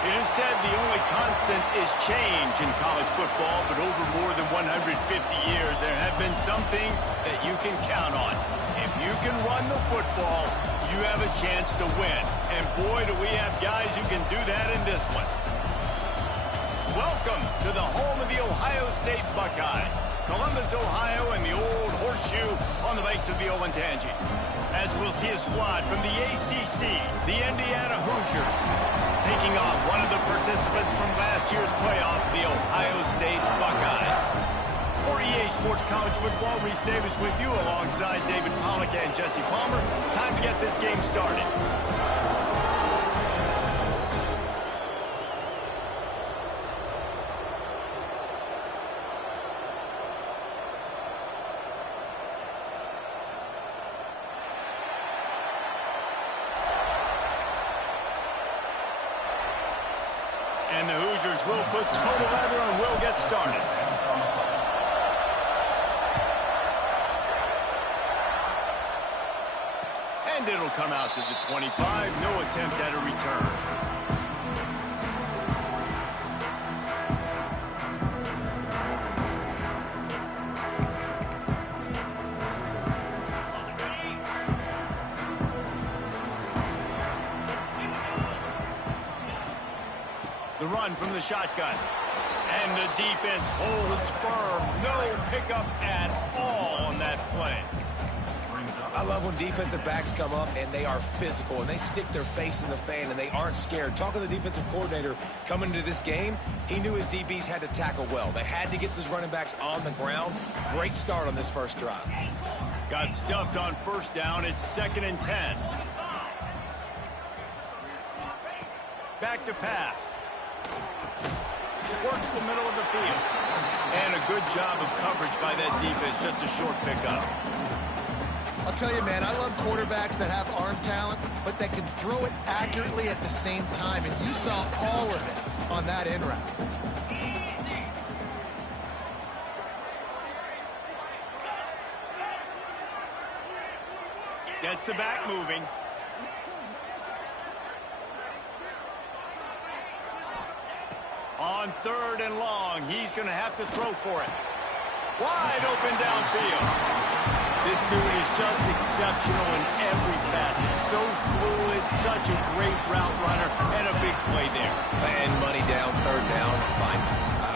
It is said the only constant is change in college football, but over more than 150 years, there have been some things that you can count on. If you can run the football, you have a chance to win. And boy, do we have guys who can do that in this one. Welcome to the home of the Ohio State Buckeyes, Columbus, Ohio, and the old horseshoe on the banks of the Olentangy. As we'll see a squad from the ACC, the Indiana Hoosiers, taking on one of the participants from last year's playoff, the Ohio State Buckeyes. For EA Sports College Football, Reese Davis with you alongside David Pollack and Jesse Palmer. Time to get this game started. And the Hoosiers will put total leather and will get started. And it'll come out to the 25. No attempt at a return. The run from the shotgun. And the defense holds firm. No pickup at all on that play. I love when defensive backs come up and they are physical and they stick their face in the fan and they aren't scared. Talking to the defensive coordinator coming into this game, he knew his DBs had to tackle well. They had to get those running backs on the ground. Great start on this first drive. Got stuffed on first down. It's 2nd and 10. Back to pass. Works the middle of the field. And a good job of coverage by that defense. Just a short pickup. I'll tell you, man, I love quarterbacks that have arm talent, but that can throw it accurately at the same time. And you saw all of it on that in route. Gets the back moving. On 3rd and long, he's going to have to throw for it. Wide open downfield. This dude is just exceptional in every facet. So fluid, such a great route runner, and a big play there. And money down, 3rd down, fine.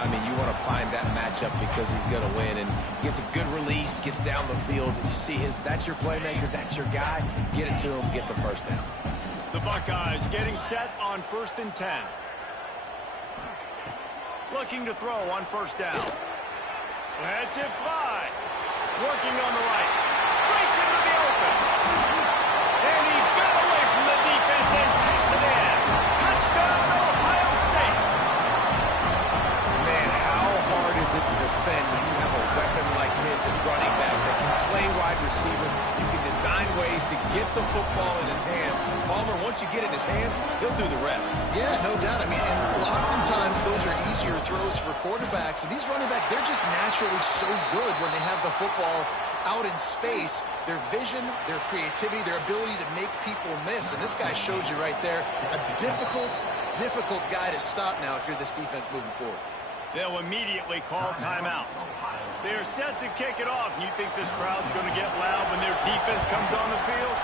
I mean, you want to find that matchup because he's going to win. And gets a good release, gets down the field. You see that's your playmaker, that's your guy. Get it to him, get the 1st down. The Buckeyes getting set on 1st and 10. Looking to throw on 1st down. Lets it fly. Working on the right. Breaks into the open. And he got away from the defense and takes it in. Touchdown, Ohio State. Man, how hard is it to defend when you have a weapon like this at running back that can play wide receiver? You can design ways to get the football in his hand. Palmer, once you get it in his hands, he'll do the rest. Yeah, no doubt. I mean, and oftentimes those are easier throws for quarterbacks. And these running backs, they're just naturally so good when they have the football out in space. Their vision, their creativity, their ability to make people miss. And this guy showed you right there a difficult guy to stop now if you're this defense moving forward. They'll immediately call timeout. They're set to kick it off. And you think this crowd's going to get loud when their defense comes on the field?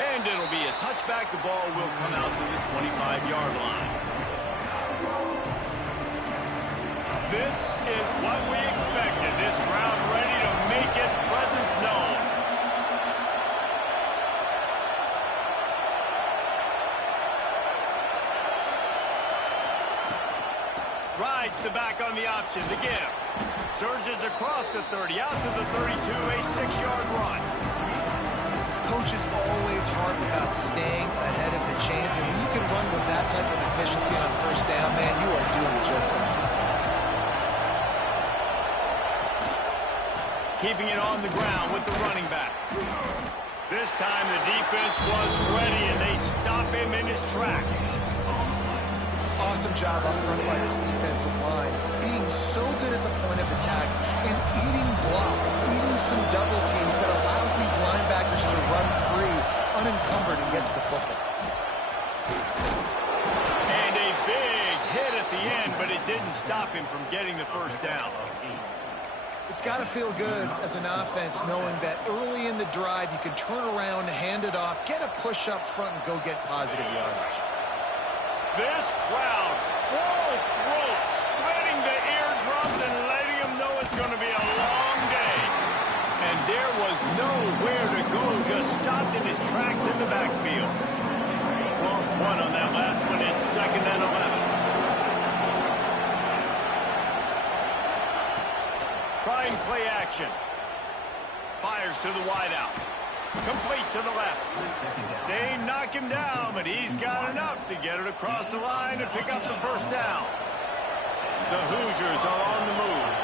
And it'll be a touchback. The ball will come out to the 25-yard line. This is what we expected. This crowd ready to make its presence known. Rides the back on the option to give. Surges across the 30, out to the 32, a 6-yard run. Coach is always hard about staying ahead of the chains, and when you can run with that type of efficiency on 1st down, man, you are doing just that. Keeping it on the ground with the running back. This time the defense was ready, and they stop him in his tracks. Awesome job up front by this defensive line, being so good at the point of attack and eating blocks, eating some double teams that allows these linebackers to run free, unencumbered, and get to the football. And a big hit at the end, but it didn't stop him from getting the 1st down. It's got to feel good as an offense knowing that early in the drive you can turn around, hand it off, get a push up front, and go get positive yardage. This crowd, full throat, spreading the eardrums and letting them know it's going to be a long day. And there was nowhere to go, just stopped in his tracks in the backfield. Lost one on that last one. It's 2nd and 11. Trying play action. Fires to the wideout. Complete to the left. They knock him down, but he's got enough to get it across the line and pick up the 1st down. The Hoosiers are on the move.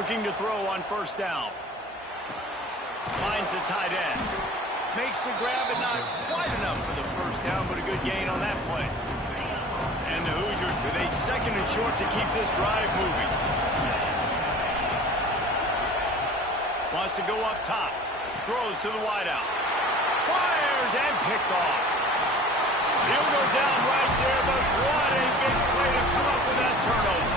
Looking to throw on 1st down. Finds the tight end. Makes the grab, and not quite enough for the 1st down, but a good gain on that play. And the Hoosiers with a 2nd and short to keep this drive moving. Wants to go up top. Throws to the wideout. Fires and picked off. He'll go down right there, but what a big play to come up with that turnover.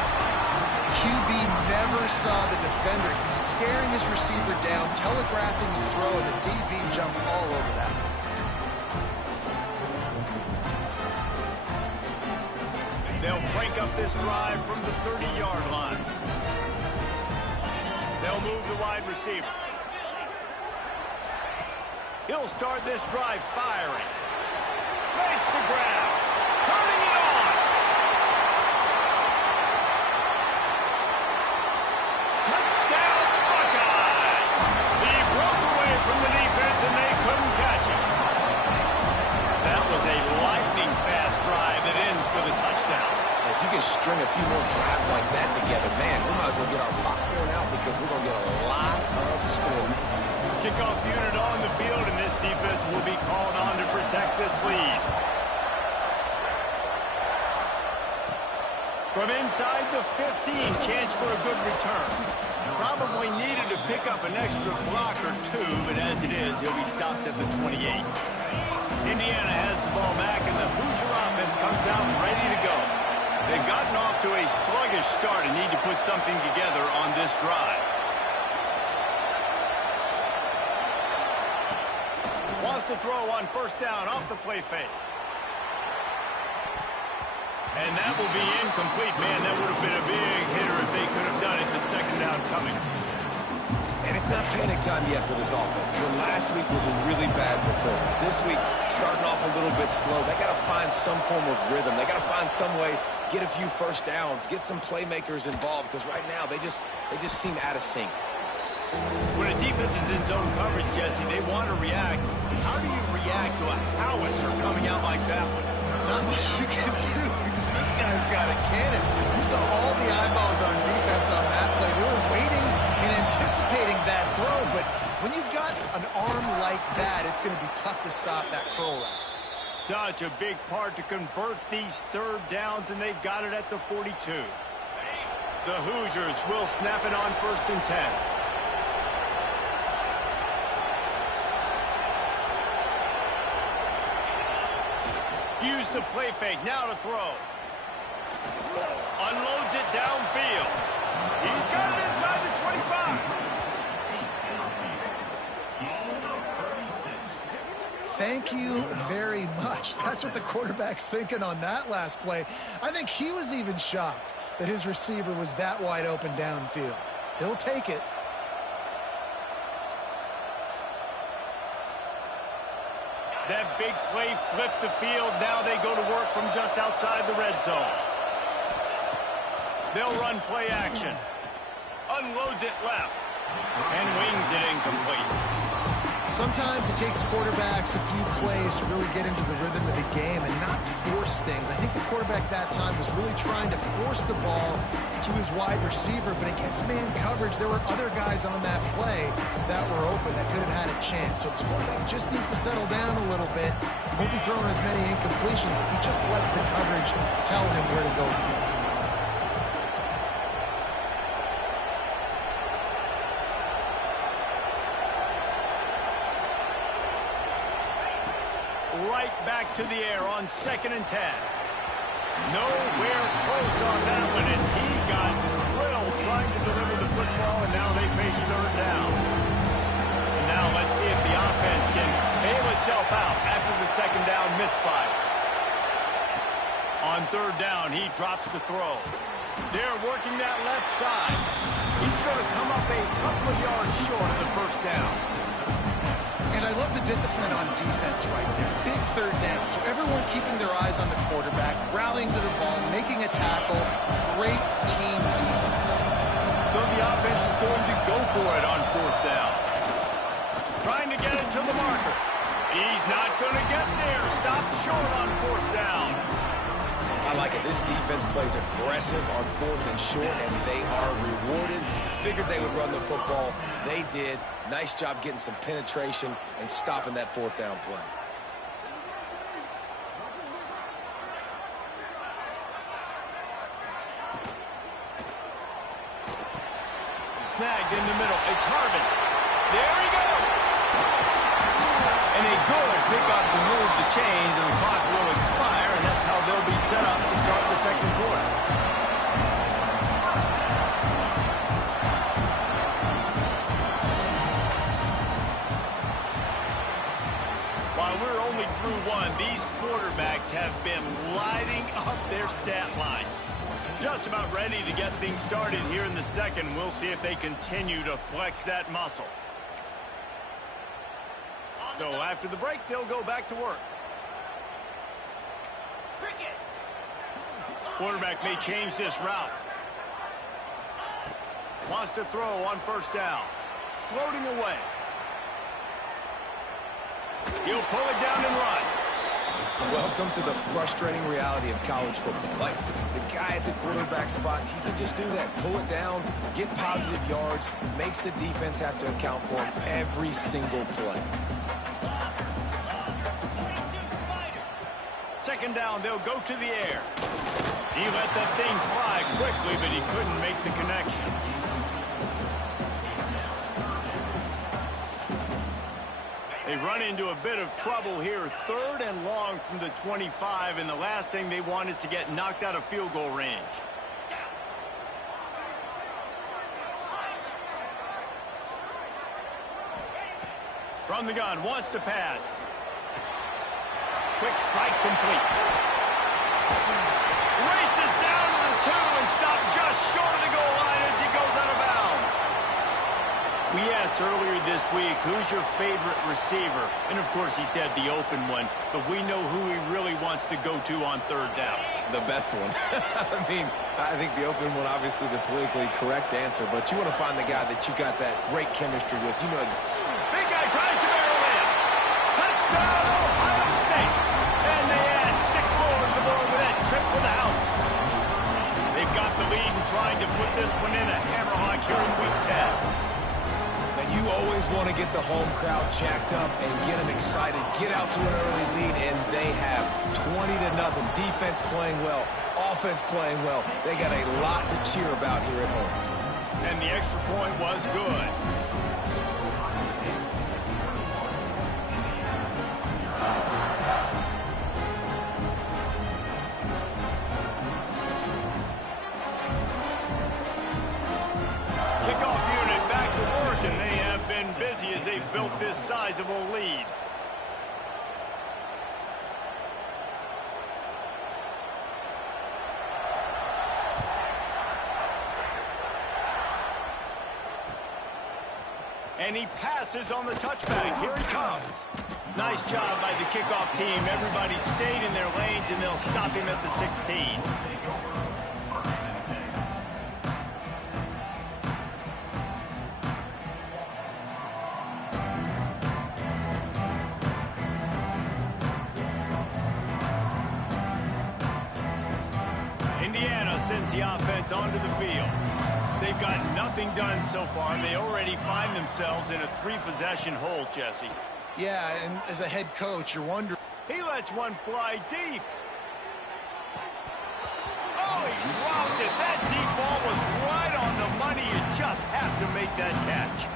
QB never saw the defender. He's staring his receiver down, telegraphing his throw, and the DB jumped all over that. They'll crank up this drive from the 30-yard line. They'll move the wide receiver. He'll start this drive firing. Makes the grab. Turning it on. string a few more drives like that together, man, we might as well get our popcorn out because we're going to get a lot of scoring. Kickoff unit on the field, and this defense will be called on to protect this lead. From inside the 15, chance for a good return. Probably needed to pick up an extra block or two, but as it is, he'll be stopped at the 28. Indiana has the ball back, and the Hoosier offense comes out ready to go. They've gotten off to a sluggish start and need to put something together on this drive. Wants to throw on first down off the play fake. And that will be incomplete. Man, that would have been a big hitter if they could have done it, but second down coming. And it's not panic time yet for this offense. But last week was a really bad performance. This week, starting off a little bit slow. They got to find some form of rhythm. They got to find some way, get a few first downs, get some playmakers involved, because right now they just seem out of sync. When a defense is in zone coverage, Jesse, they want to react. How do you react to a howitzer coming out like that one? Not much you can do because this guy's got a cannon. You saw all the eyeballs on defense on that play. They were waiting and anticipating that throw, but when you've got an arm like that, it's going to be tough to stop that curl route. Such a big part to convert these third downs, and they've got it at the 42. The Hoosiers will snap it on 1st and 10. Use the play fake, now to throw. Unloads it downfield. He's got it inside the 25. Thank you very much. That's what the quarterback's thinking on that last play. I think he was even shocked that his receiver was that wide open downfield. He'll take it. That big play flipped the field. Now they go to work from just outside the red zone. They'll run play action. Unloads it left. And wings it incomplete. Sometimes it takes quarterbacks a few plays to really get into the rhythm of the game and not force things. I think the quarterback that time was really trying to force the ball to his wide receiver, but against man coverage, there were other guys on that play that were open that could have had a chance. So this quarterback just needs to settle down a little bit. He won't be throwing as many incompletions if he just lets the coverage tell him where to go. Right back to the air on 2nd and 10. Nowhere close on that one as he got drilled trying to deliver the football, and now they face third down. And now let's see if the offense can bail itself out after the second down misfire. On third down, he drops the throw. They're working that left side. He's going to come up a couple of yards short of the first down. And I love the discipline on defense right there. Big third down. So everyone keeping their eyes on the quarterback, rallying to the ball, making a tackle. Great team defense. So the offense is going to go for it on 4th down. Trying to get it to the marker. He's not going to get there. Stopped short on 4th down. I like it. This defense plays aggressive on 4th and short, and they are rewarded. Figured they would run the football. They did. Nice job getting some penetration and stopping that 4th down play. Snagged in the middle. It's Harvin. There he goes. And a good pickup to move the chains, and the clock will expire, and that's how they'll be set up to start the second quarter. While we're only through one, these quarterbacks have been lighting up their stat line. Just about ready to get things started here in the second. We'll see if they continue to flex that muscle. So after the break, they'll go back to work. Quarterback may change this route. Wants to throw on 1st down. Floating away. He'll pull it down and run. Welcome to the frustrating reality of college football. Like, the guy at the quarterback spot, he can just do that. Pull it down, get positive yards, makes the defense have to account for him every single play. Second down, they'll go to the air. He let that thing fly quickly, but he couldn't make the connection. They run into a bit of trouble here. 3rd and long from the 25, and the last thing they want is to get knocked out of field goal range. From the gun, wants to pass. Quick strike complete. Races down to the 2 and stopped just short of the goal line as he goes out of bounds. We asked earlier this week, who's your favorite receiver? And, of course, he said the open one. But we know who he really wants to go to on 3rd down. The best one. I mean, I think the open one, obviously the politically correct answer. But you want to find the guy that you got that great chemistry with. You know, big guy tries to barrel in. Touchdown, Ohio State. And they add 6 more to the board with that trip to the house. They've got the lead and trying to put this one in a hammerlock here in Week 10. you always want to get the home crowd jacked up and get them excited, get out to an early lead, and they have 20-0. Defense playing well, offense playing well. They got a lot to cheer about here at home. And the extra point was good. Kickoff unit back to work, and they have been busy as they've built this sizable lead. And he passes on the touchback. Here he comes. Nice job by the kickoff team. Everybody stayed in their lanes, and they'll stop him at the 16. Indiana sends the offense onto the field. They've got nothing done so far. They already find themselves in a 3-possession hole, Jesse. Yeah, and as a head coach, you're wondering. He lets one fly deep. Oh, he dropped it. That deep ball was right on the money. You just have to make that catch.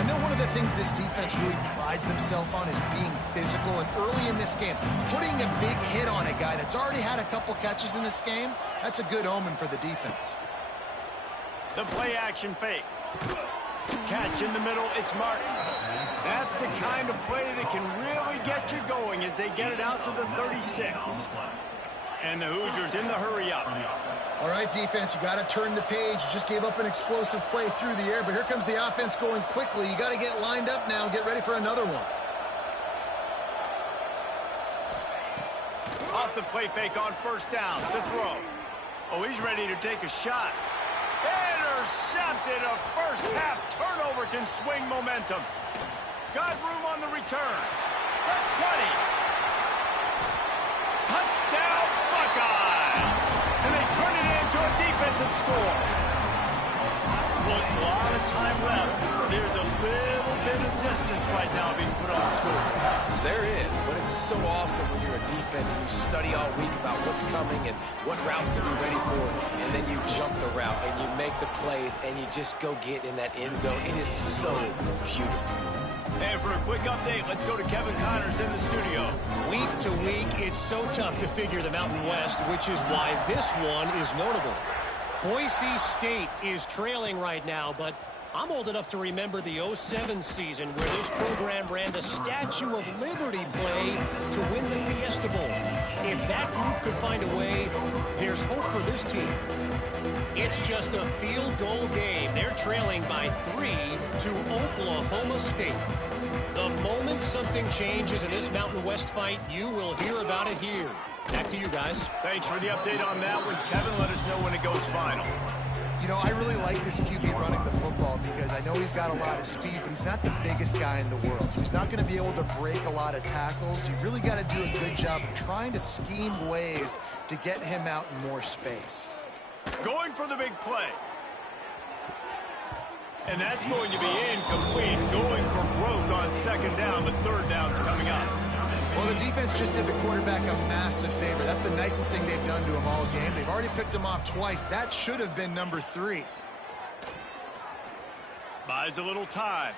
I know one of the things this defense really prides themselves on is being physical, and early in this game, putting a big hit on a guy that's already had a couple catches in this game, that's a good omen for the defense. The play-action fake. Catch in the middle, it's Martin. That's the kind of play that can really get you going as they get it out to the 36. And the Hoosiers in the hurry-up. All right, defense, you got to turn the page. You just gave up an explosive play through the air, but here comes the offense going quickly. You got to get lined up now and get ready for another one. Off the play fake on first down, to throw. Oh, he's ready to take a shot. Intercepted. A first half turnover can swing momentum. Got room on the return. The 20. Touchdown Buckeyes. And they turn it into a defensive score. Look, a lot of time left. There's a little bit of distance right now being put on the score. There is, but it's so awesome when you're a defense and you study all week about what's coming and what routes to be ready for, and then you jump the route and you make the plays and you just go get in that end zone. It is so beautiful. And for a quick update, let's go to Kevin Connors in the studio. Week to week, it's so tough to figure the Mountain West, which is why this one is notable. Boise State is trailing right now, but I'm old enough to remember the 07 season where this program ran the Statue of Liberty play to win the Fiesta Bowl. If that group could find a way, there's hope for this team. It's just a field goal game. They're trailing by 3 to Oklahoma State. The moment something changes in this Mountain West fight, you will hear about it here. Back to you guys. Thanks for the update on that one. Kevin, let us know when it goes final. You know, I really like this QB running the football because I know he's got a lot of speed, but he's not the biggest guy in the world. So he's not going to be able to break a lot of tackles. You really got to do a good job of trying to scheme ways to get him out in more space. Going for the big play. And that's going to be incomplete. Going for broke on second down, but third down's coming up. Well, the defense just did the quarterback a massive favor. That's the nicest thing they've done to him all game. They've already picked him off twice. That should have been number 3. Buys a little time.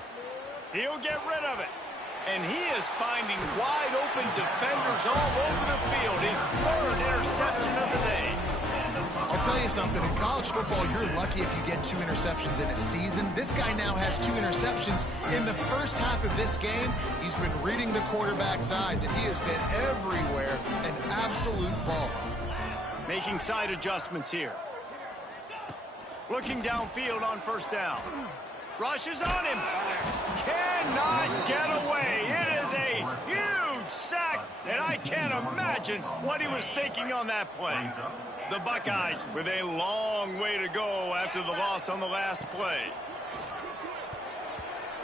He'll get rid of it. And he is finding wide open defenders all over the field. His 3rd interception of the day. I'll tell you something. In college football, you're lucky if you get 2 interceptions in a season. This guy now has 2 interceptions. In the first half of this game, he's been reading the quarterback's eyes, and he has been everywhere, an absolute ball. Making side adjustments here. Looking downfield on first down. Rushes on him. Cannot get away. It is a huge sack, and I can't imagine what he was thinking on that play. The Buckeyes with a long way to go after the loss on the last play.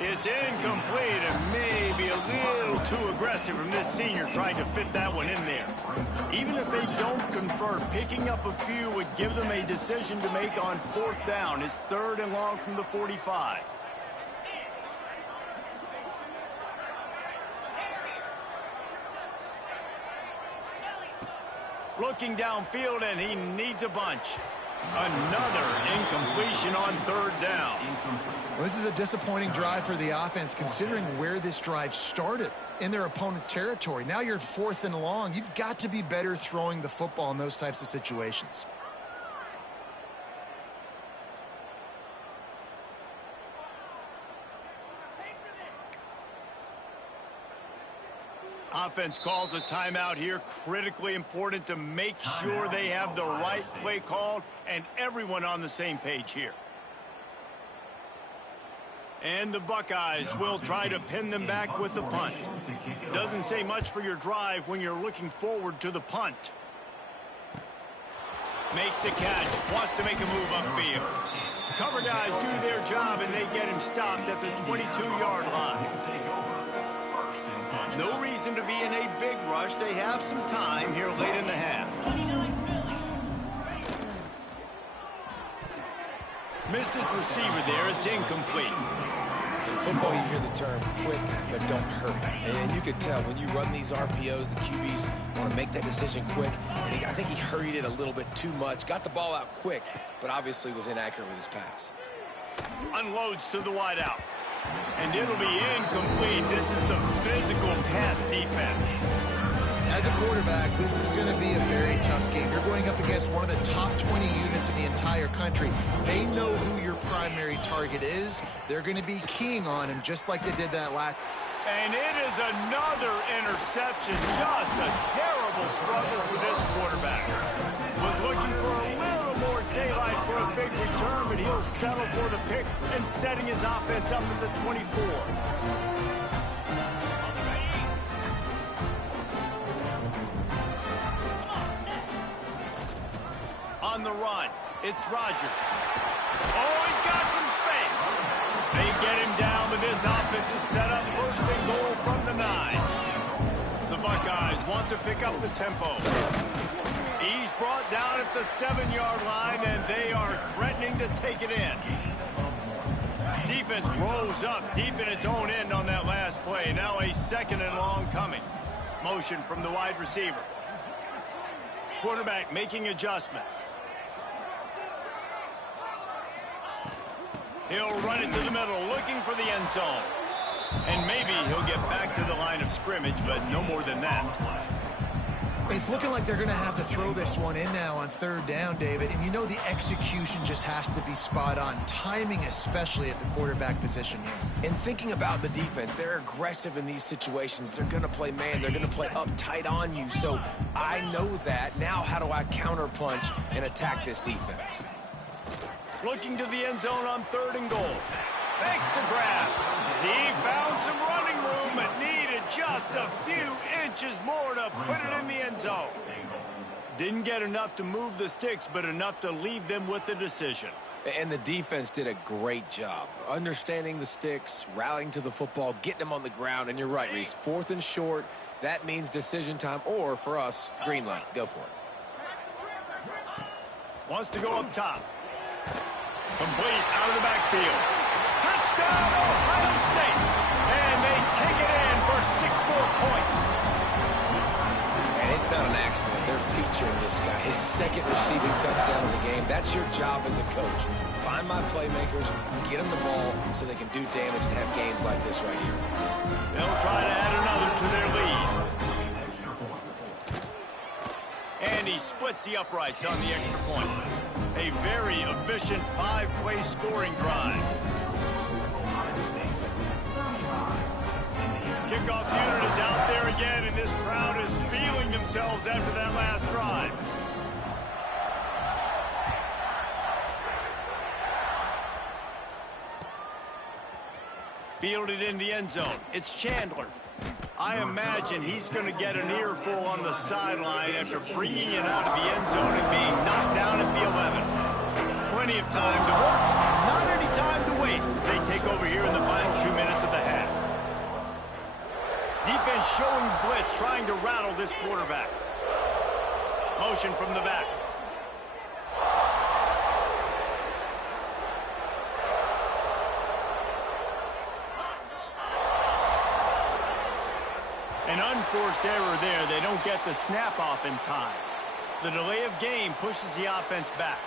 It's incomplete and maybe a little too aggressive from this senior trying to fit that one in there. Even if they don't convert, picking up a few would give them a decision to make on 4th down. It's 3rd and long from the 45. Looking downfield, and he needs a bunch. Another incompletion on 3rd down. Well, this is a disappointing drive for the offense, considering where this drive started, in their opponent territory. Now you're at 4th and long. You've got to be better throwing the football in those types of situations. Offense calls a timeout here. Critically important to make sure they have the right play called and everyone on the same page here. And the Buckeyes will try to pin them back with the punt. Doesn't say much for your drive when you're looking forward to the punt. Makes the catch. Wants to make a move upfield. Cover guys do their job, and they get him stopped at the 22-yard line. No reason to be in a big rush. They have some time here late in the half. Missed his receiver there. It's incomplete. In football, you hear the term quick, but don't hurry. And you can tell when you run these RPOs, the QBs want to make that decision quick. And I think he hurried it a little bit too much. Got the ball out quick, but obviously was inaccurate with his pass. Unloads to the wideout. And it'll be incomplete. This is some physical pass defense. As a quarterback, this is going to be a very tough game. You're going up against one of the top 20 units in the entire country. They know who your primary target is. They're going to be keying on him just like they did that last. And it is another interception. Just a terrible struggle for this quarterback. Was looking for a little more daylight for a big return, but he'll settle for the pick and setting his offense up at the 24. On the run, it's Rodgers. Oh, he's got some space. They get him down, but this offense is set up 1st and goal from the 9. The Buckeyes want to pick up the tempo. He's brought down at the 7-yard line, and they are threatening to take it in. Defense rose up deep in its own end on that last play. Now a 2nd and long coming. Motion from the wide receiver. Quarterback making adjustments. He'll run it to the middle, looking for the end zone. And maybe he'll get back to the line of scrimmage, but no more than that. It's looking like they're going to have to throw this one in now on 3rd down, David. And you know the execution just has to be spot on. Timing, especially at the quarterback position here. And thinking about the defense, they're aggressive in these situations. They're going to play man. They're going to play up tight on you. So I know that. Now how do I counterpunch and attack this defense? Looking to the end zone on 3rd and goal. Thanks to grab. He found some running room but needed just a few inches more to put it in the end zone. Didn't get enough to move the sticks, but enough to leave them with the decision. And the defense did a great job understanding the sticks, rallying to the football, getting them on the ground. And you're right, Reese, 4th and short, that means decision time, or for us, green light. Go for it. Wants to go up top. Complete out of the backfield. Touchdown, Ohio State. And they take it in for 6 more points. And it's not an accident. They're featuring this guy. His 2nd receiving touchdown of the game. That's your job as a coach. Find my playmakers, get them the ball so they can do damage and have games like this right here. They'll try to add another to their lead. And he splits the uprights on the extra point. A very efficient 5-play scoring drive. Kickoff unit is out there again, and this crowd is feeling themselves after that last drive. Fielded in the end zone. It's Chandler. I imagine he's going to get an earful on the sideline after bringing it out of the end zone and being knocked down at the 11. Plenty of time to work. Not any time to waste as they take over here in the final 2 minutes of the half. Defense showing blitz, trying to rattle this quarterback. Motion from the back. An unforced error there. They don't get the snap off in time. The delay of game pushes the offense back.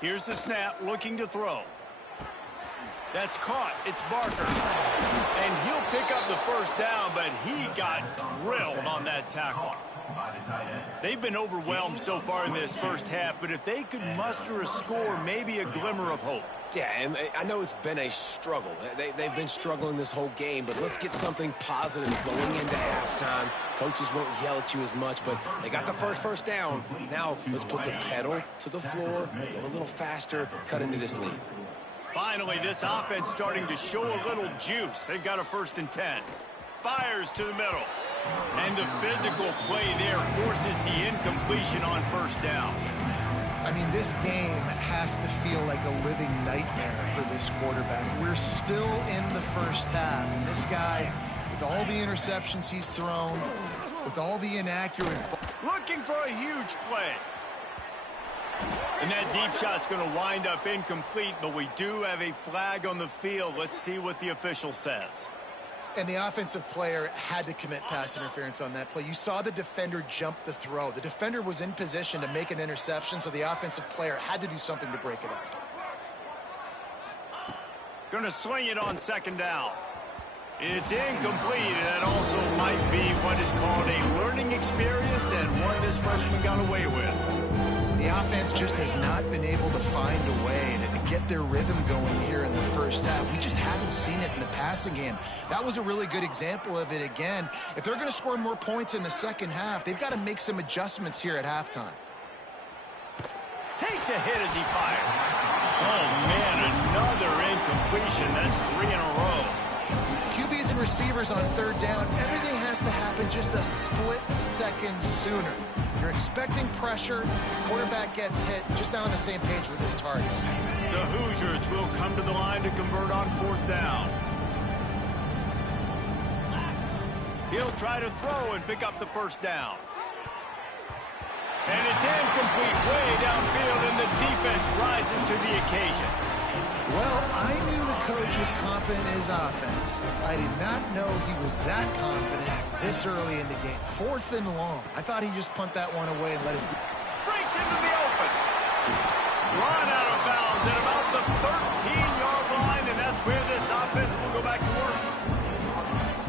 Here's the snap, looking to throw. That's caught. It's Barker. And he'll pick up the first down, but he got drilled on that tackle. They've been overwhelmed so far in this first half, but if they could muster a score, maybe a glimmer of hope. Yeah, and I know it's been a struggle. They've been struggling this whole game, but let's get something positive going into halftime. Coaches won't yell at you as much, but they got the first down. Now let's put the pedal to the floor, go a little faster, cut into this lead. Finally, this offense starting to show a little juice. They've got a 1st and 10. Fires to the middle. And the physical play there forces the incompletion on 1st down. I mean, this game has to feel like a living nightmare for this quarterback. We're still in the first half, and this guy, with all the interceptions he's thrown, with all the inaccurate... Looking for a huge play. And that deep shot's going to wind up incomplete, but we do have a flag on the field. Let's see what the official says. And the offensive player had to commit pass interference on that play. You saw the defender jump the throw. The defender was in position to make an interception, so the offensive player had to do something to break it up. Going to swing it on 2nd down. It's incomplete, and that also might be what is called a learning experience and one this freshman got away with. The offense just has not been able to find a way to get their rhythm going here in the first half. We just haven't seen it in the passing game. That was a really good example of it again. If they're going to score more points in the second half, they've got to make some adjustments here at halftime. Takes a hit as he fires. Oh, man, another incompletion. That's 3 in a row. QBs and receivers on 3rd down, everything has to happen just a split second sooner. You're expecting pressure, the quarterback gets hit, just not on the same page with his target. The Hoosiers will come to the line to convert on 4th down. He'll try to throw and pick up the 1st down. And it's incomplete way downfield, and the defense rises to the occasion. Well, I knew the coach was confident in his offense. I did not know he was that confident this early in the game. 4th and long. I thought he'd just punt that one away and let his... Breaks into the open. Run out of bounds at about the 13-yard line, and that's where this offense will go back to work.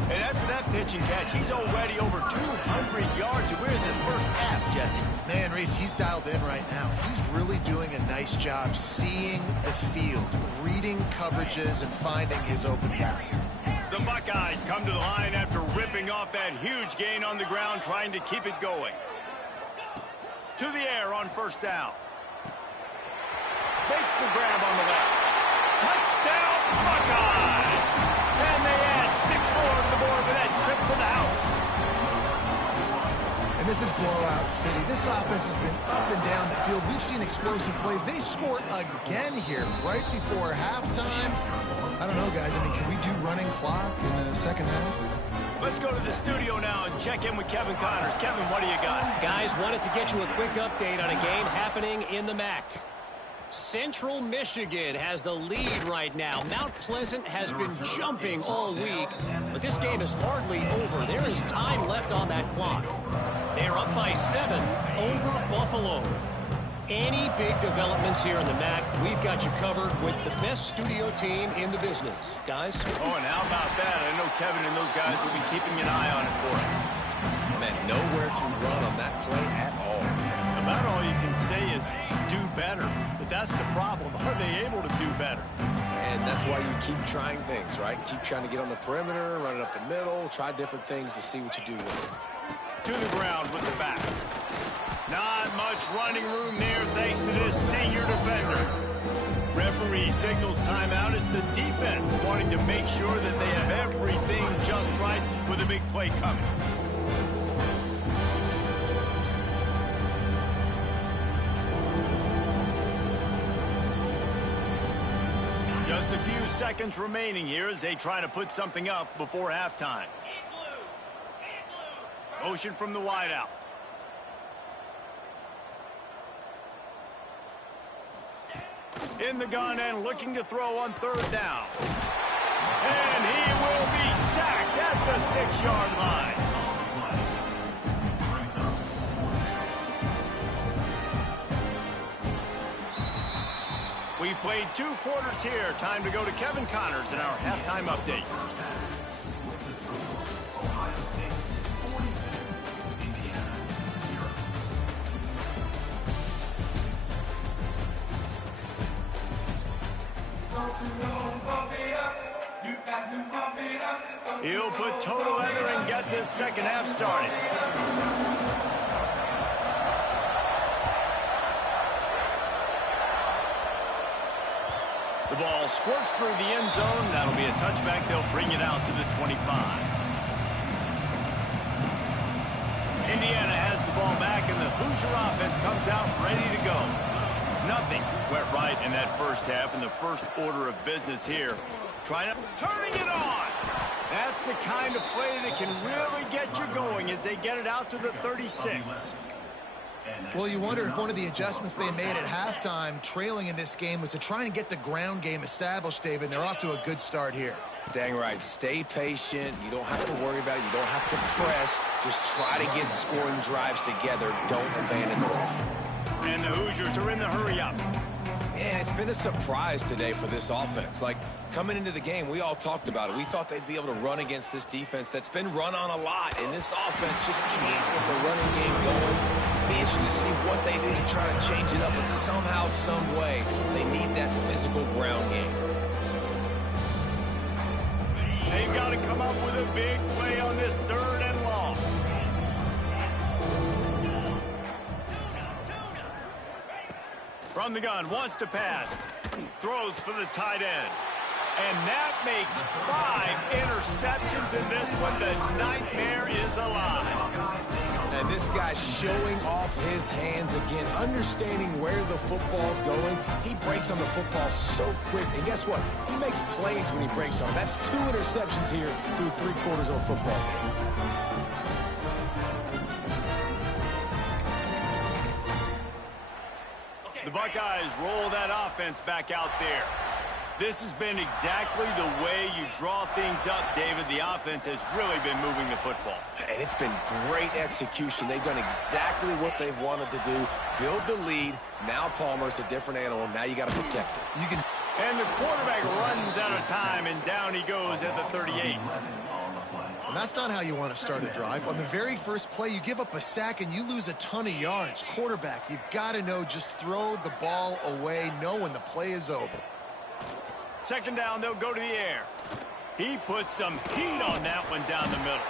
And after that pitch and catch, he's already over 200 yards, and we're in the first half, Jesse. Man, Reese, he's dialed in right now. He's really doing a nice job seeing the field, reading coverages, and finding his open guy. The Buckeyes come to the line after ripping off that huge gain on the ground, trying to keep it going. To the air on 1st down. makes the grab on the left. Touchdown, Buckeyes! And they add 6 more to the board with that trip to the house. And this is blowout city. This offense has been up and down the field. We've seen explosive plays. They score again here right before halftime. I don't know, guys. I mean, can we do running clock in the second half? Let's go to the studio now and check in with Kevin Connors. Kevin, what do you got? Guys, wanted to get you a quick update on a game happening in the MAC. Central Michigan has the lead right now. Mount Pleasant has been jumping all week, but this game is hardly over. There is time left on that clock. They are up by 7 over Buffalo. Any big developments here in the MAC, we've got you covered with the best studio team in the business. Guys? Oh, and how about that? I know Kevin and those guys will be keeping an eye on it for us. Man, nowhere to run on that play at all. About all you can say is do better. But that's the problem. Are they able to do better? And that's why you keep trying things, right? Keep trying to get on the perimeter, run it up the middle, try different things to see what you do with it. To the ground with the back. Not much running room there thanks to this senior defender. Referee signals timeout as the defense wanting to make sure that they have everything just right with a big play coming. Just a few seconds remaining here as they try to put something up before halftime. Motion from the wideout. In the gun and looking to throw on 3rd down. And he will be sacked at the 6-yard line. We've played 2 quarters here. Time to go to Kevin Connors in our halftime update. He'll put toe leather and get this second half started. The ball squirts through the end zone. That'll be a touchback. They'll bring it out to the 25. Indiana has the ball back, and the Hoosier offense comes out ready to go. Nothing went right in that first half, and the first order of business here. Turning it on! That's the kind of play that can really get you going as they get it out to the 36. Well, you wonder if one of the adjustments they made at halftime, trailing in this game, was to try and get the ground game established, David. They're off to a good start here. Dang right. Stay patient. You don't have to worry about it. You don't have to press. Just try to get scoring drives together. Don't abandon the ball. And the Hoosiers are in the hurry-up. Man, it's been a surprise today for this offense. Like, coming into the game, we all talked about it. We thought they'd be able to run against this defense that's been run on a lot, and this offense just can't get the running game going. Be interesting to see what they do to try to change it up, but somehow, some way, they need that physical ground game. They've got to come up with a big play on this 3rd and long. From the gun, wants to pass. Throws for the tight end. And that makes 5 interceptions in this one. The nightmare is alive. And this guy's showing off his hands again, understanding where the football's going. He breaks on the football so quick. And guess what? He makes plays when he breaks on. That's 2 interceptions here through 3 quarters of a football game. The Buckeyes roll that offense back out there. This has been exactly the way you draw things up, David. The offense has really been moving the football. And it's been great execution. They've done exactly what they've wanted to do. Build the lead. Now Palmer's a different animal. Now you got to protect it. And the quarterback runs out of time, and down he goes at the 38. And that's not how you want to start a drive. On the very first play, you give up a sack and you lose a ton of yards. Quarterback, you've got to know, just throw the ball away, know when the play is over. 2nd down, they'll go to the air. He puts some heat on that one down the middle.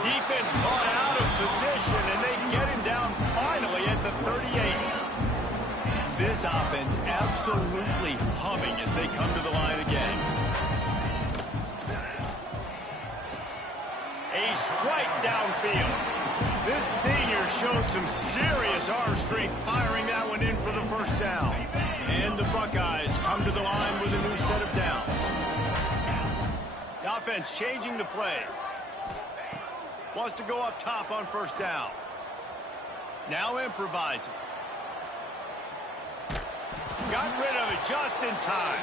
Defense caught out of position, and they get him down finally at the 38. This offense absolutely humming as they come to the line again. A strike downfield. This senior showed some serious arm strength firing that one in for the first down. And the Buckeyes come to the line with a new set of downs. The offense changing the play. Wants to go up top on first down. Now improvising. Got rid of it just in time.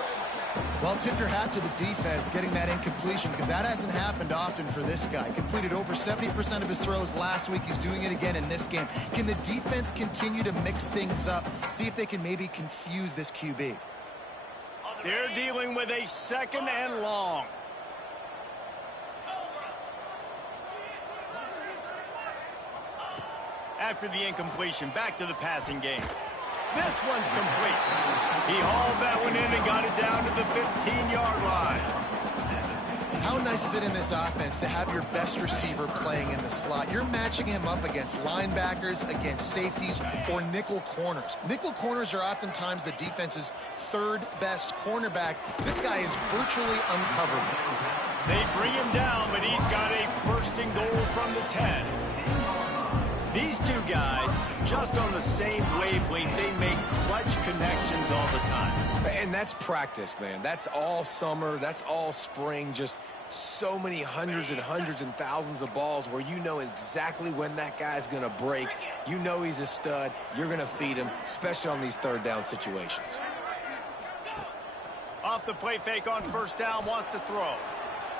Well, tip your hat to the defense getting that incompletion because that hasn't happened often for this guy. Completed over 70% of his throws last week. He's doing it again in this game. Can the defense continue to mix things up? See if they can maybe confuse this QB. They're dealing with a second and long. After the incompletion, back to the passing game. This one's complete. He hauled that one in and got it down to the 15-yard line. How nice is it in this offense to have your best receiver playing in the slot? You're matching him up against linebackers, against safeties, or nickel corners. Nickel corners are oftentimes the defense's third best cornerback. This guy is virtually uncoverable. They bring him down, but he's got a first and goal from the 10. These two guys, just on the same wavelength, they make clutch connections all the time. And that's practice, man. That's all summer. That's all spring. Just so many hundreds and thousands of balls where you know exactly when that guy's going to break. You know he's a stud. You're going to feed him, especially on these third down situations. Off the play fake on first down, wants to throw.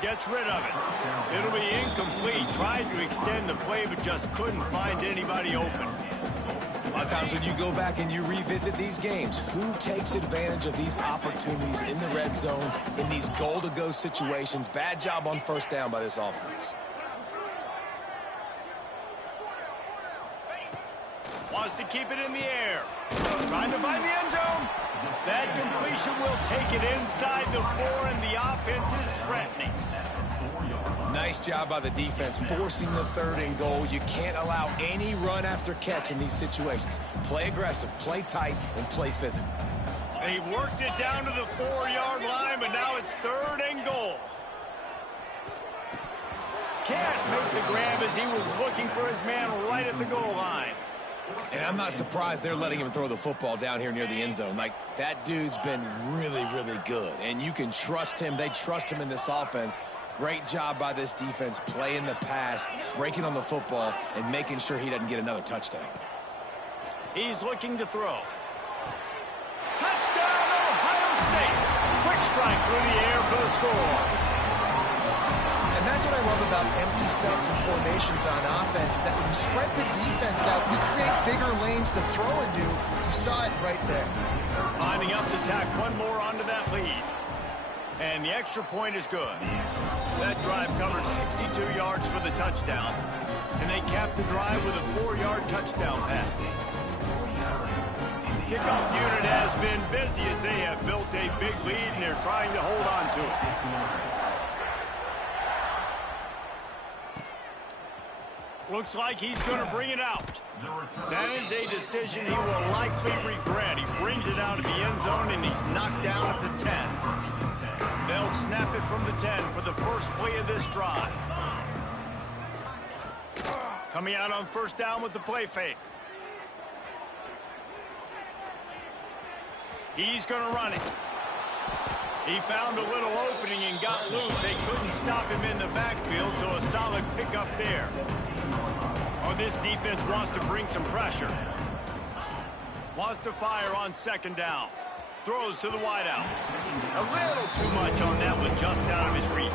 Gets rid of it. It'll be incomplete. Tried to extend the play, but just couldn't find anybody open. A lot of times when you go back and you revisit these games, who takes advantage of these opportunities in the red zone, in these goal-to-go situations? Bad job on first down by this offense. Wants to keep it in the air. Trying to find the end zone. That completion will take it inside the 4, and the offense is threatening. Nice job by the defense, forcing the third and goal. You can't allow any run after catch in these situations. Play aggressive, play tight, and play physical. They worked it down to the 4-yard line, but now it's third and goal. Can't make the grab as he was looking for his man right at the goal line. And I'm not surprised they're letting him throw the football down here near the end zone. Like, that dude's been really, really good. And you can trust him. They trust him in this offense. Great job by this defense playing the pass, breaking on the football, and making sure he doesn't get another touchdown. He's looking to throw. Touchdown, Ohio State. Quick strike through the air for the score. And that's what I love about empty sets and formations on offense, is that when you spread the defense out, you create bigger lanes to throw into. You saw it right there. Lining up to tack one more onto that lead. And the extra point is good. That drive covered 62 yards for the touchdown. And they capped the drive with a 4-yard touchdown pass. Kickoff unit has been busy as they have built a big lead, and they're trying to hold on to it. Looks like he's going to bring it out. That is a decision he will likely regret. He brings it out of the end zone, and he's knocked down at the 10. They'll snap it from the 10 for the first play of this drive. Coming out on first down with the play fake. He's going to run it. He found a little opening and got loose. They couldn't stop him in the backfield, so a solid pickup there. Oh, this defense wants to bring some pressure. Wants to fire on second down. Throws to the wideout. A little too much on that one, just out of his reach.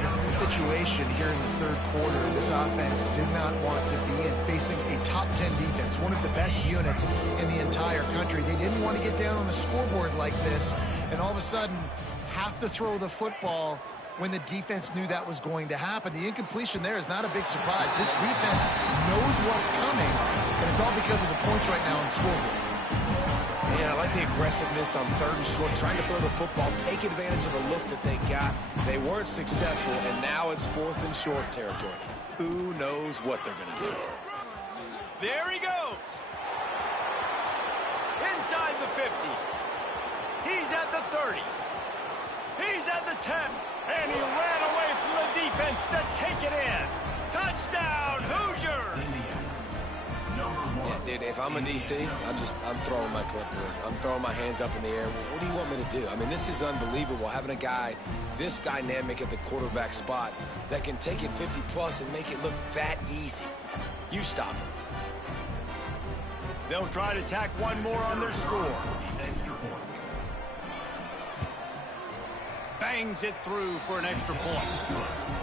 This is a situation here in the third quarter this offense did not want to be in, facing a top 10 defense, one of the best units in the entire country. They didn't want to get down on the scoreboard like this, and all of a sudden have to throw the football when the defense knew that was going to happen. The incompletion there is not a big surprise. This defense knows what's coming, and it's all because of the points right now on the scoreboard. Yeah, I like the aggressiveness on third and short, trying to throw the football, take advantage of the look that they got. They weren't successful, and now it's fourth and short territory. Who knows what they're going to do? There he goes. inside the 50. He's at the 30. He's at the 10. And he ran away from the defense to take it in. Touchdown, Hoosiers! Yeah, dude, if I'm a DC, I'm throwing my clipboard. I'm throwing my hands up in the air. Well, what do you want me to do? I mean, this is unbelievable, having a guy this dynamic at the quarterback spot that can take it 50-plus and make it look that easy. You stop him. They'll try to tack one more on their score. Bangs it through for an extra point.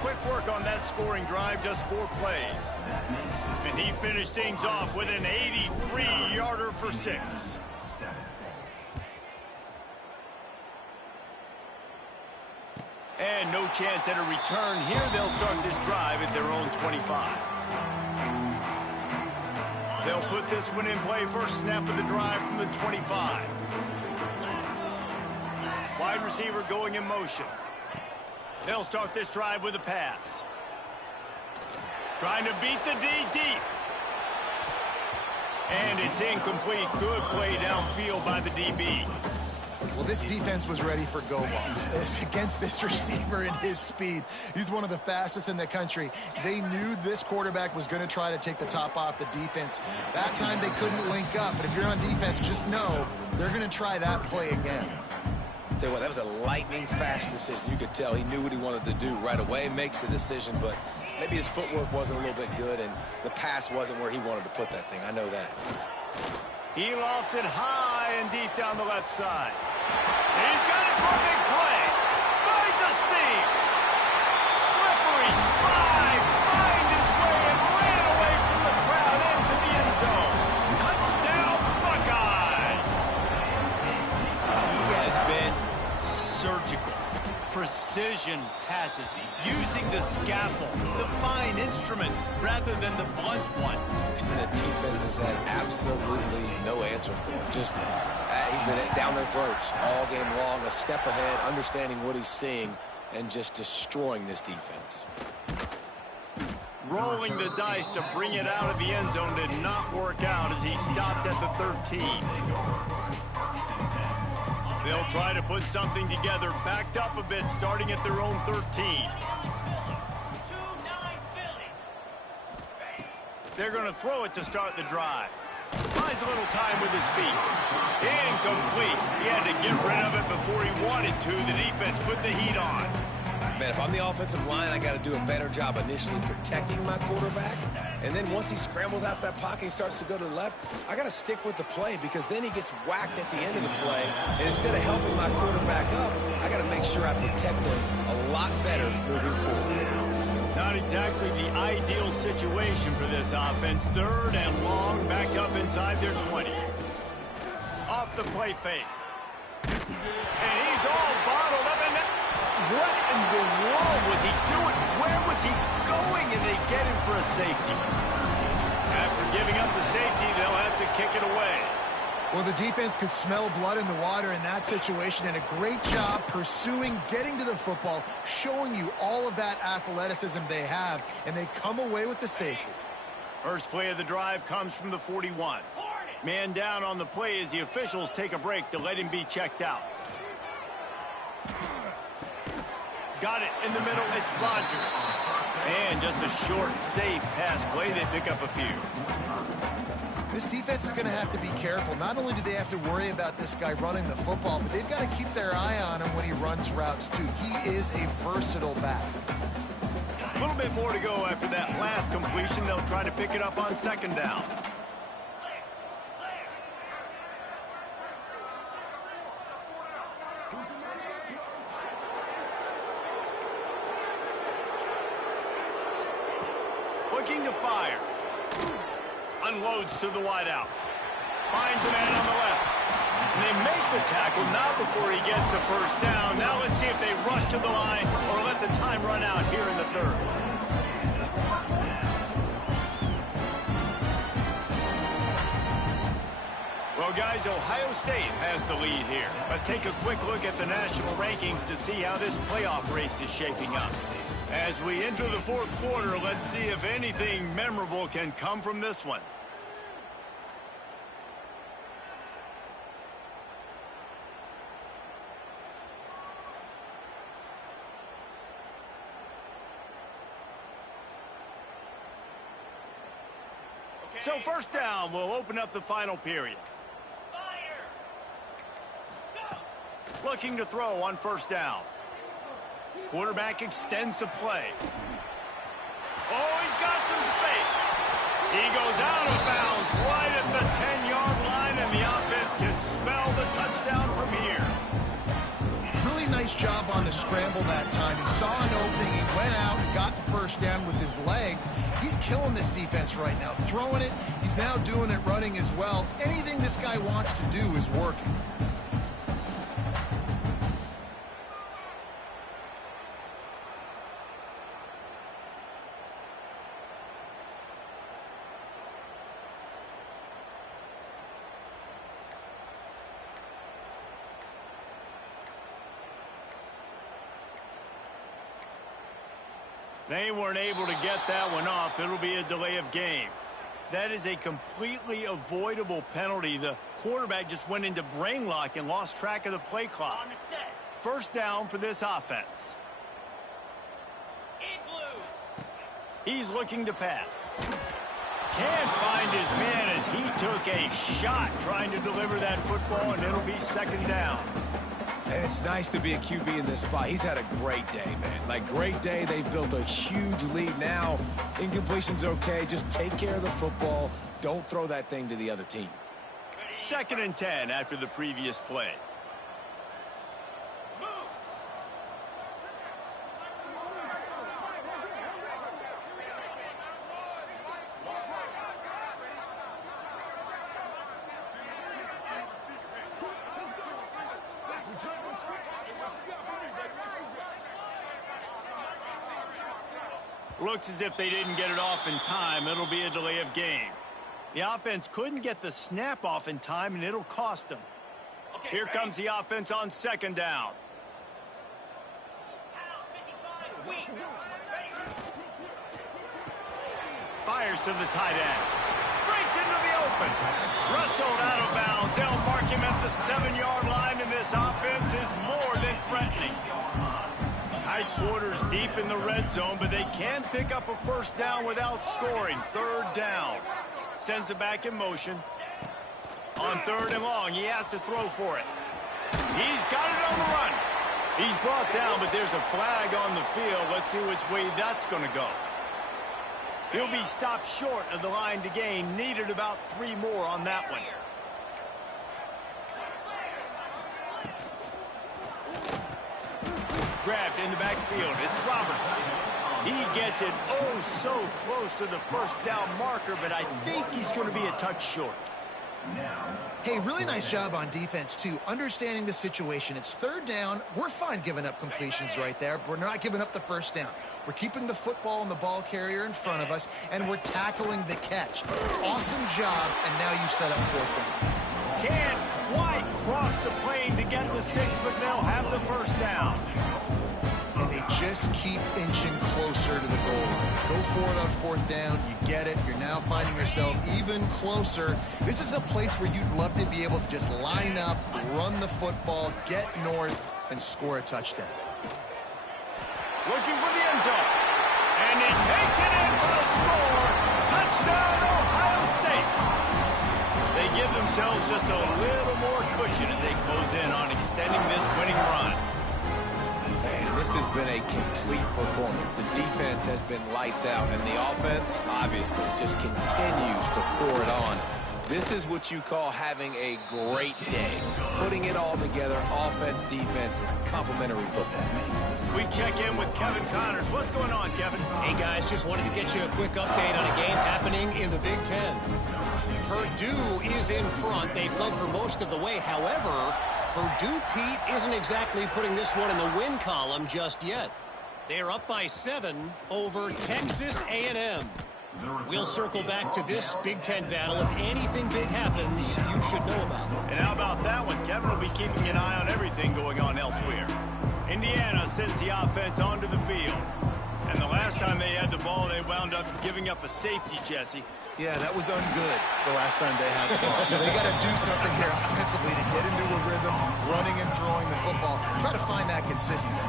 Quick work on that scoring drive, just 4 plays. And he finished things off with an 83-yarder for 6. And no chance at a return here. They'll start this drive at their own 25. They'll put this one in play. First snap of the drive from the 25. Wide receiver going in motion. They'll start this drive with a pass. Trying to beat the D deep. And it's incomplete. Good play downfield by the DB. Well, this defense was ready for go balls against this receiver and his speed. He's one of the fastest in the country. They knew this quarterback was going to try to take the top off the defense. That time they couldn't link up. But if you're on defense, just know they're going to try that play again. Tell you what, that was a lightning-fast decision. You could tell he knew what he wanted to do right away, makes the decision, but maybe his footwork wasn't a little bit good, and the pass wasn't where he wanted to put that thing. I know that. He lofts it high and deep down the left side. He's got it for a big play. Finds a seam. Slippery slide. Find his way and ran away from the crowd into the end zone. Touchdown, Buckeyes. He has been surgical. Precision passes. Using the scalpel, the fine instrument, rather than the blunt one. And the defense has had absolutely no answer for him. Just, he's been down their throats all game long, a step ahead, understanding what he's seeing, and just destroying this defense. Rolling the dice to bring it out of the end zone did not work out as he stopped at the 13. They'll try to put something together, backed up a bit, starting at their own 13. They're going to throw it to start the drive. Buys a little time with his feet. Incomplete. He had to get rid of it before he wanted to. The defense put the heat on. Man, if I'm the offensive line, I got to do a better job initially protecting my quarterback. And then once he scrambles out of that pocket, he starts to go to the left, I got to stick with the play because then he gets whacked at the end of the play. And instead of helping my quarterback up, I got to make sure I protect him a lot better moving forward. Not exactly the ideal situation for this offense. Third and long, back up inside their 20. Off the play fake. And he's all bottled up. And what in the world was he doing? Where was he going? And they get him for a safety. After giving up the safety, they'll have to kick it away. Well, the defense could smell blood in the water in that situation, and a great job pursuing, getting to the football, showing you all of that athleticism they have, and they come away with the safety. First play of the drive comes from the 41. Man down on the play as the officials take a break to let him be checked out. Got it in the middle. It's Rodgers. And just a short, safe pass play. They pick up a few. This defense is going to have to be careful. Not only do they have to worry about this guy running the football, but they've got to keep their eye on him when he runs routes, too. He is a versatile back. A little bit more to go after that last completion. They'll try to pick it up on second down. Looking to fire. Unloads to the wideout. Finds a man on the left. And they make the tackle now before he gets the first down. Now let's see if they rush to the line or let the time run out here in the third. Well, guys, Ohio State has the lead here. Let's take a quick look at the national rankings to see how this playoff race is shaping up. As we enter the fourth quarter, let's see if anything memorable can come from this one. So first down will open up the final period. Looking to throw on first down. Quarterback extends the play. Oh, he's got some space. He goes out of bounds right at the 10-yard line, and the offense can smell the touchdown from here. Really nice job on the scramble that time. He saw an opening. He went out and got the first down with his legs. He's killing this defense right now. Throwing it. He's now doing it running as well. Anything this guy wants to do is working. They weren't able to get that one off. It'll be a delay of game. That is a completely avoidable penalty. The quarterback just went into brain lock and lost track of the play clock. First down for this offense. He's looking to pass. Can't find his man as he took a shot trying to deliver that football, and it'll be second down. And it's nice to be a QB in this spot. He's had a great day, man. Like, great day. They've built a huge lead now. Incompletion's okay. Just take care of the football. Don't throw that thing to the other team. 2nd and 10 after the previous play. Looks as if they didn't get it off in time. It'll be a delay of game. The offense couldn't get the snap off in time, and it'll cost them. Here comes the offense on second down. Fires to the tight end. Breaks into the open. Rustled out of bounds. They'll mark him at the 7-yard line, and this offense is more than threatening. Tight quarters deep in the red zone, but they can pick up a first down without scoring. 3rd down. Sends it back in motion. On 3rd and long, he has to throw for it. He's got it on the run. He's brought down, but there's a flag on the field. Let's see which way that's going to go. He'll be stopped short of the line to gain. Needed about 3 more on that one. Grabbed in the backfield. It's Roberts. He gets it so close to the first down marker, but I think he's going to be a touch short. Hey, really nice job on defense, too. Understanding the situation. It's 3rd down. We're fine giving up completions right there. But we're not giving up the first down. We're keeping the football and the ball carrier in front of us, and we're tackling the catch. Awesome job, and now you set up 4th down. Can't quite cross the plane to get the 6, but they'll have the first down. And they just keep inching closer to the goal line. Go for it on 4th down. You get it. You're now finding yourself even closer. This is a place where you'd love to be able to just line up, run the football, get north, and score a touchdown. Looking for the end zone. And he takes it in for the score. Touchdown, Ohio State. They give themselves just a little more cushion as they close in on extending this winning run. Man, this has been a complete performance. The defense has been lights out, and the offense, obviously, just continues to pour it on. This is what you call having a great day. Putting it all together, offense, defense, complimentary football. We check in with Kevin Connors. What's going on, Kevin? Hey, guys, just wanted to get you a quick update on a game happening in the Big Ten. Purdue is in front. They've led for most of the way. However, Purdue, Pete, isn't exactly putting this one in the win column just yet. They're up by 7 over Texas A&M. We'll circle back to this Big Ten battle. If anything big happens, you should know about it. And how about that one? Kevin will be keeping an eye on everything going on elsewhere. Indiana sends the offense onto the field. And the last time they had the ball, they wound up giving up a safety, Jesse. Yeah, that was ungood the last time they had the ball. So they got to do something here offensively to get into a rhythm, running and throwing the football. Try to find that consistency.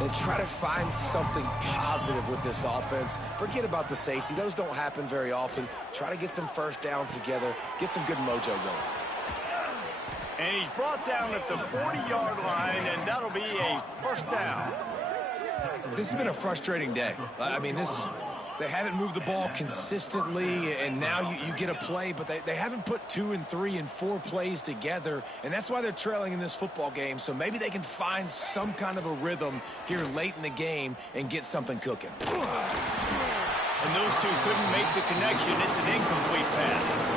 and try to find something positive with this offense. Forget about the safety. Those don't happen very often. Try to get some first downs together, get some good mojo going. And he's brought down at the 40-yard line, and that'll be a first down. This has been a frustrating day. I mean, they haven't moved the ball consistently, and now you get a play, but they haven't put 2 and 3 and 4 plays together, and that's why they're trailing in this football game. So maybe they can find some kind of a rhythm here late in the game and get something cooking. And those two couldn't make the connection. It's an incomplete pass.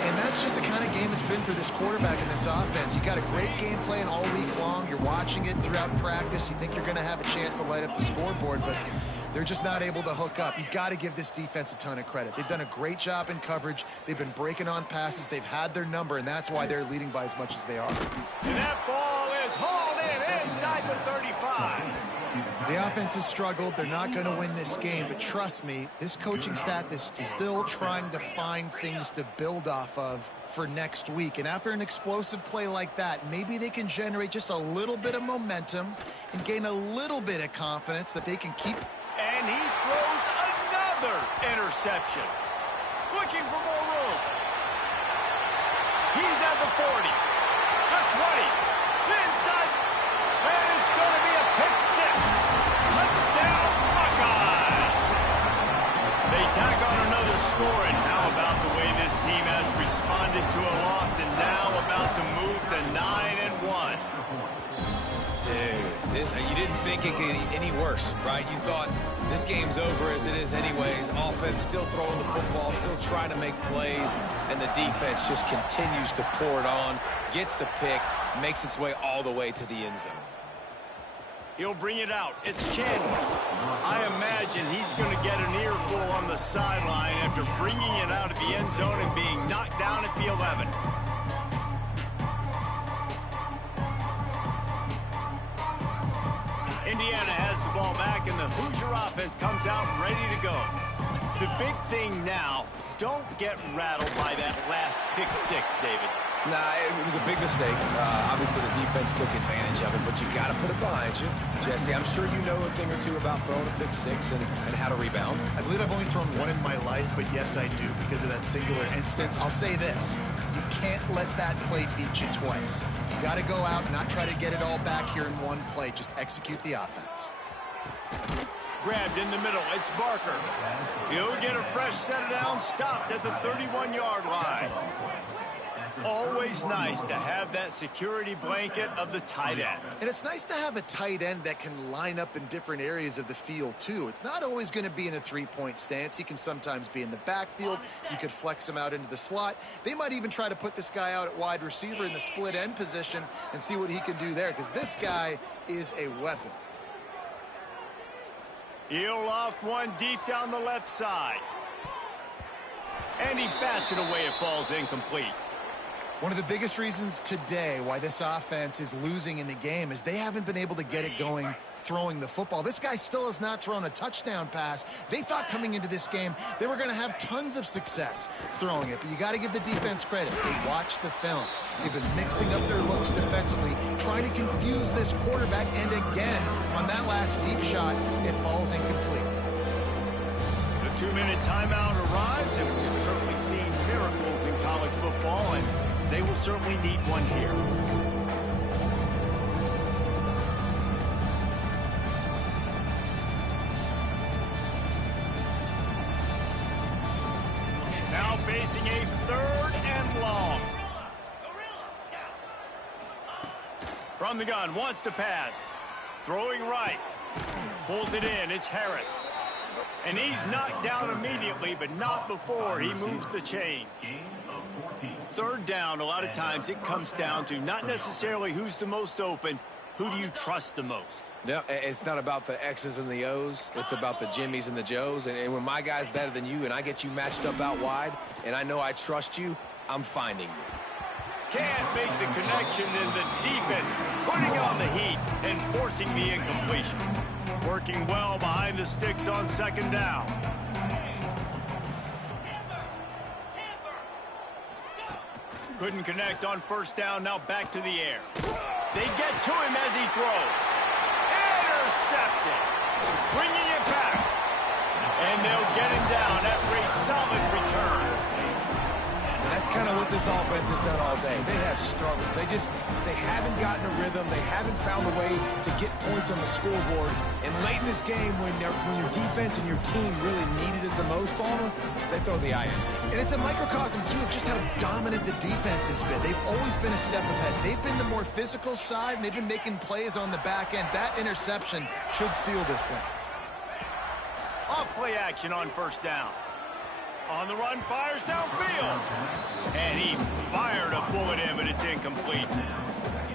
And that's just the kind of game it's been for this quarterback in this offense. You got a great game plan all week long. You're watching it throughout practice. You think you're going to have a chance to light up the scoreboard, but they're just not able to hook up. You got to give this defense a ton of credit. They've done a great job in coverage. They've been breaking on passes. They've had their number, and that's why they're leading by as much as they are. And that ball is hauled in inside the 35. The offense has struggled. They're not going to win this game, but trust me, this coaching staff is still trying to find things to build off of for next week. And after an explosive play like that, maybe they can generate just a little bit of momentum and gain a little bit of confidence that they can keep. And he throws another interception. Looking for more room. He's at the 40, the 20, inside, and it's going to be a pick six. Touchdown, Buckeyes. They tack on another score, and how about the way this team has responded to a loss and now about to move to 9-1. Dude, you didn't think it could get any worse, right? You thought this game's over as it is anyways. Offense still throwing the football, still trying to make plays, and the defense just continues to pour it on, gets the pick, makes its way all the way to the end zone. He'll bring it out. It's Chandler. I imagine he's going to get an earful on the sideline after bringing it out of the end zone and being knocked down at the 11. Indiana has the ball back, and the Hoosier offense comes out ready to go. The big thing now, don't get rattled by that last pick six, David. Nah, it was a big mistake. Obviously, the defense took advantage of it, but you got to put it behind you. Jesse, I'm sure you know a thing or two about throwing a pick six and how to rebound. I believe I've only thrown one in my life, but yes, I do because of that singular instance. I'll say this. You can't let that play beat you twice. You got to go out and not try to get it all back here in one play. Just execute the offense. Grabbed in the middle. It's Barker. He'll get a fresh set of downs, stopped at the 31-yard line. Always nice to have that security blanket of the tight end. And it's nice to have a tight end that can line up in different areas of the field, too. It's not always going to be in a three-point stance. He can sometimes be in the backfield. You could flex him out into the slot. They might even try to put this guy out at wide receiver in the split end position and see what he can do there, because this guy is a weapon. He'll loft one deep down the left side. And he bats it away. It falls incomplete. One of the biggest reasons today why this offense is losing in the game is they haven't been able to get it going throwing the football. This guy still has not thrown a touchdown pass. They thought coming into this game they were going to have tons of success throwing it, but you got to give the defense credit. They watched the film. They've been mixing up their looks defensively, trying to confuse this quarterback, and again, on that last deep shot, it falls incomplete. The 2-minute timeout arrives, and we've certainly seen miracles in college football, and they will certainly need one here. Now facing a 3rd and long. From the gun, wants to pass. Throwing right. Pulls it in. It's Harris. And he's knocked down immediately, but not before he moves the chains. 3rd down, a lot of times it comes down to not necessarily who's the most open, who do you trust the most? Yeah, it's not about the X's and the O's. It's about the Jimmys and the Joes. And when my guy's better than you and I get you matched up out wide and I know I trust you, I'm finding you. Can't make the connection, and the defense putting on the heat and forcing the incompletion. Working well behind the sticks on 2nd down. Couldn't connect on 1st down, now back to the air. They get to him as he throws. solid return. And that's kind of what this offense has done all day. They have struggled. They haven't gotten a rhythm. They haven't found a way to get points on the scoreboard. And late in this game, when your defense and your team really needed it the most, Palmer, they throw the INT. And it's a microcosm, too, of just how dominant the defense has been. They've always been a step ahead. They've been the more physical side, and they've been making plays on the back end. That interception should seal this thing. Off-play action on first down. On the run, fires downfield. And he fired a bullet in, but it's incomplete.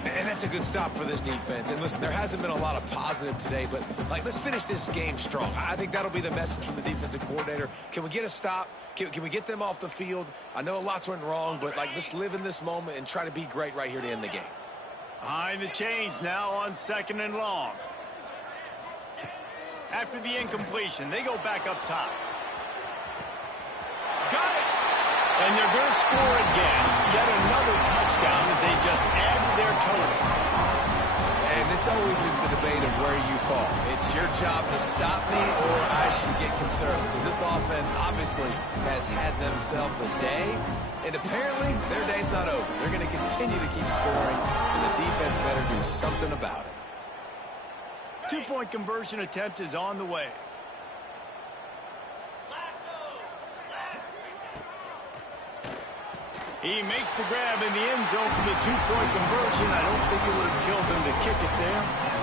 And that's a good stop for this defense. And listen, there hasn't been a lot of positive today, but let's finish this game strong. I think that'll be the message from the defensive coordinator. Can we get a stop? Can we get them off the field? I know lots went wrong, but let's live in this moment and try to be great right here to end the game. Behind the chains now on 2nd and long. After the incompletion, they go back up top. Got it! And they're going to score again. Yet another touchdown as they just add to their total. And this always is the debate of where you fall. It's your job to stop me or I should get concerned. Because this offense obviously has had themselves a day. And apparently their day's not over. They're going to continue to keep scoring. And the defense better do something about it. 2-point conversion attempt is on the way. He makes the grab in the end zone for the 2-point conversion. I don't think it would have killed him to kick it there.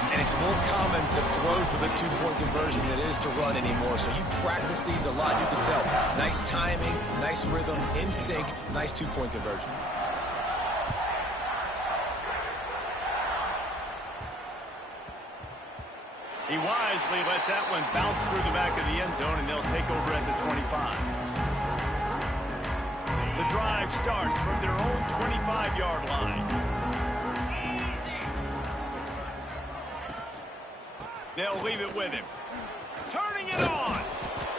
And it's more common to throw for the 2-point conversion than it is to run anymore. So you practice these a lot. You can tell. Nice timing, nice rhythm, in sync, nice 2-point conversion. He wisely lets that one bounce through the back of the end zone, and they'll take over at the 25. The drive starts from their own 25-yard line. They'll leave it with him. Turning it on.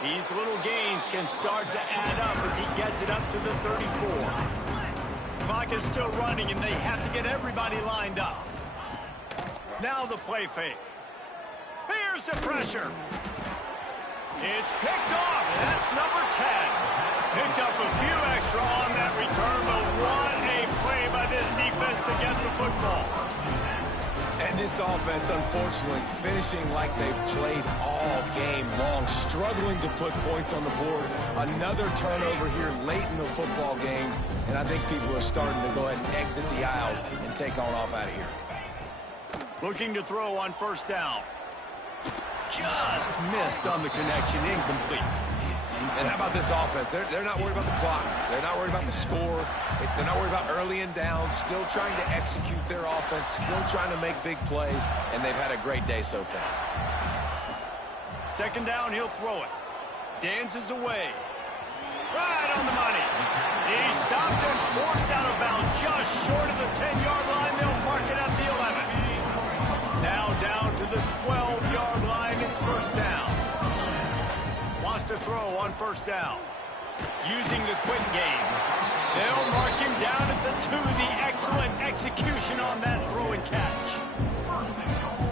These little gains can start to add up as he gets it up to the 34. Clock is still running, and they have to get everybody lined up. Now the play fake. Here's the pressure. It's picked off, and that's number 10. Picked up a few extra on that return, but what a play by this defense to get the football. And this offense, unfortunately, finishing like they've played all game long, struggling to put points on the board. Another turnover here late in the football game, and I think people are starting to go ahead and exit the aisles and take on off out of here. Looking to throw on first down. Just missed on the connection, incomplete. And how about this offense? They're not worried about the clock. They're not worried about the score. They're not worried about early and down. Still trying to execute their offense. Still trying to make big plays. And they've had a great day so far. 2nd down, he'll throw it. Dances away. Right on the money. He stopped and forced out of bounds just short of the 10-yard line. They'll mark it at the 11. Now down to the 12-yard line. It's first down. Wants to throw on first down. Using the quick game. They'll mark him down at the 2. The excellent execution on that throw and catch.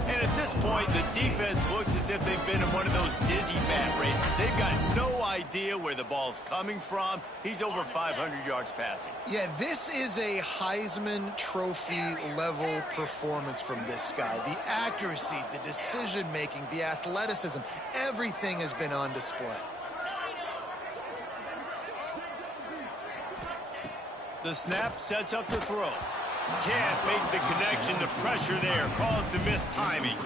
And at this point, the defense looks as if they've been in one of those dizzy bat races. They've got no idea where the ball's coming from. He's over 500 yards passing. Yeah, this is a Heisman Trophy level performance from this guy. The accuracy, the decision-making, the athleticism, everything has been on display. The snap sets up the throw. Can't make the connection. The pressure there caused the missed timing.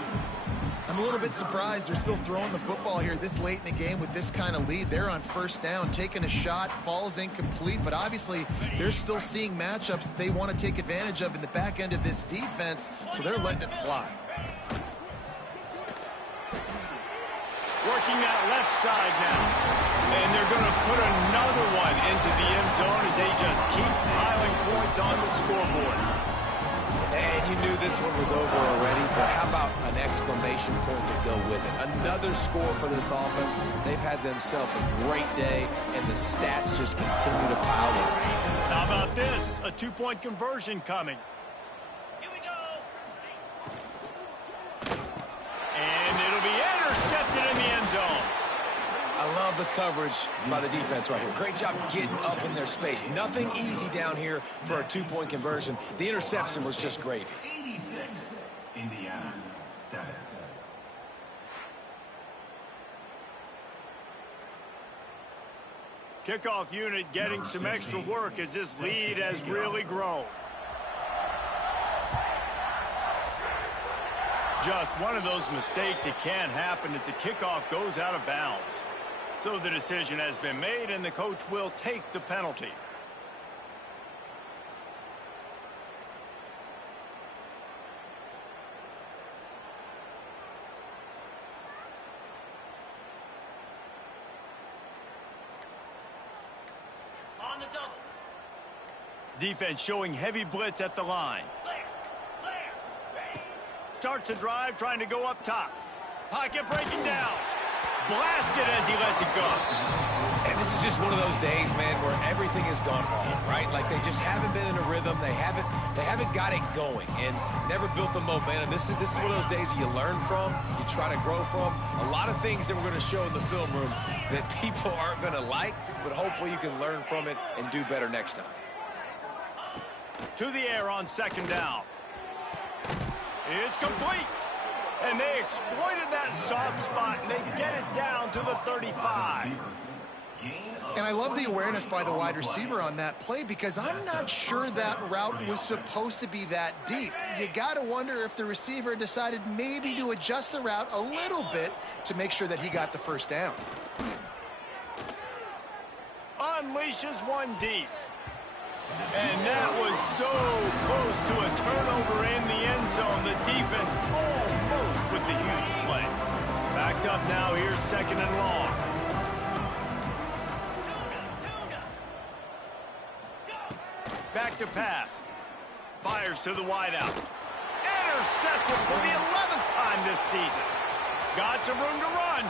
I'm a little bit surprised they're still throwing the football here this late in the game with this kind of lead. They're on first down, taking a shot, falls incomplete, but obviously they're still seeing matchups that they want to take advantage of in the back end of this defense, so they're letting it fly. Working that left side now. And they're going to put another one into the end zone as they just keep piling points on the scoreboard. And you knew this one was over already, but how about an exclamation point to go with it? Another score for this offense. They've had themselves a great day, and the stats just continue to pile up. How about this? A 2-point conversion coming. Here we go. And it'll be intercepted in the end zone. I I love the coverage by the defense right here. Great job getting up in their space. Nothing easy down here for a 2-point conversion. The interception was just gravy. 86, Indiana, 7. Kickoff unit getting some extra work as this lead has really grown. Just one of those mistakes that can happen as the kickoff goes out of bounds. So the decision has been made, and the coach will take the penalty. On the double. Defense showing heavy blitz at the line. Starts a drive trying to go up top. Pocket breaking down. Blasted as he lets it go. And this is just one of those days, man, where everything has gone wrong, right? Like they just haven't been in a rhythm. They haven't got it going and never built the momentum. This is one of those days that you learn from, you try to grow from. A lot of things that we're going to show in the film room that people aren't going to like, but hopefully you can learn from it and do better next time. To the air on second down. It's complete. And they exploited that soft spot, and they get it down to the 35. And I love the awareness by the wide receiver on that play because I'm not sure that route was supposed to be that deep. You got to wonder if the receiver decided maybe to adjust the route a little bit to make sure that he got the first down. Unleashes one deep. And that was so close to a turnover in the end zone. The defense almost with the huge play. Backed up now, here's second and long. Back to pass. Fires to the wideout. Intercepted for the 11th time this season. Got some room to run.